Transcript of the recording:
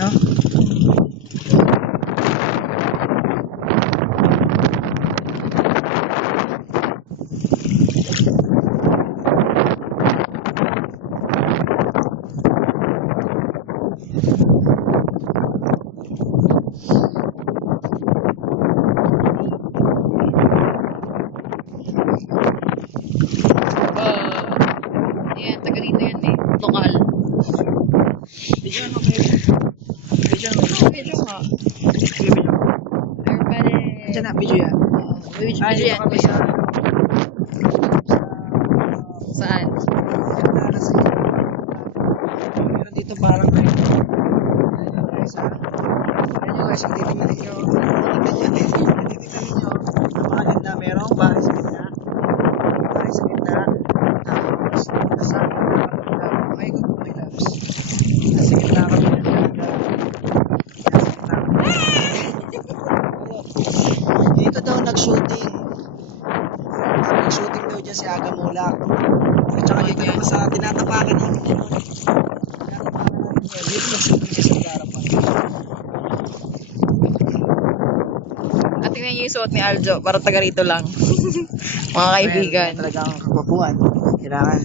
No? Yan, taga dito yan eh. Lokal. Video ano kayo? Video ano? Medyo nga. Video. Pero pwede... Diyan na, video yan. Video Ay, yan. dito kami sa... Saan? Pero dito parang kayo. Dito tayo sa... Ayun yung guys, titignan ninyo. Titignan ninyo. Napakaganda. Merong bahay sa gitna. Bahay sa gitna. Tapos, nasa... Ay, good boy, loves. Nasa gitna kami ng dagat. Nasa gitna kami. Dito daw nag-shooting. Nag-shooting daw dyan si Aga Mulak. At saka dito naman sa tinatapakan namin yun. Tinatapakan namin yun. Dito nag-shooting siya sa harapan. At tingnan niyo yung suot ni Aljo. Para taga rito lang. Mga kaibigan. Well, talagang kagwapuan. Kailangan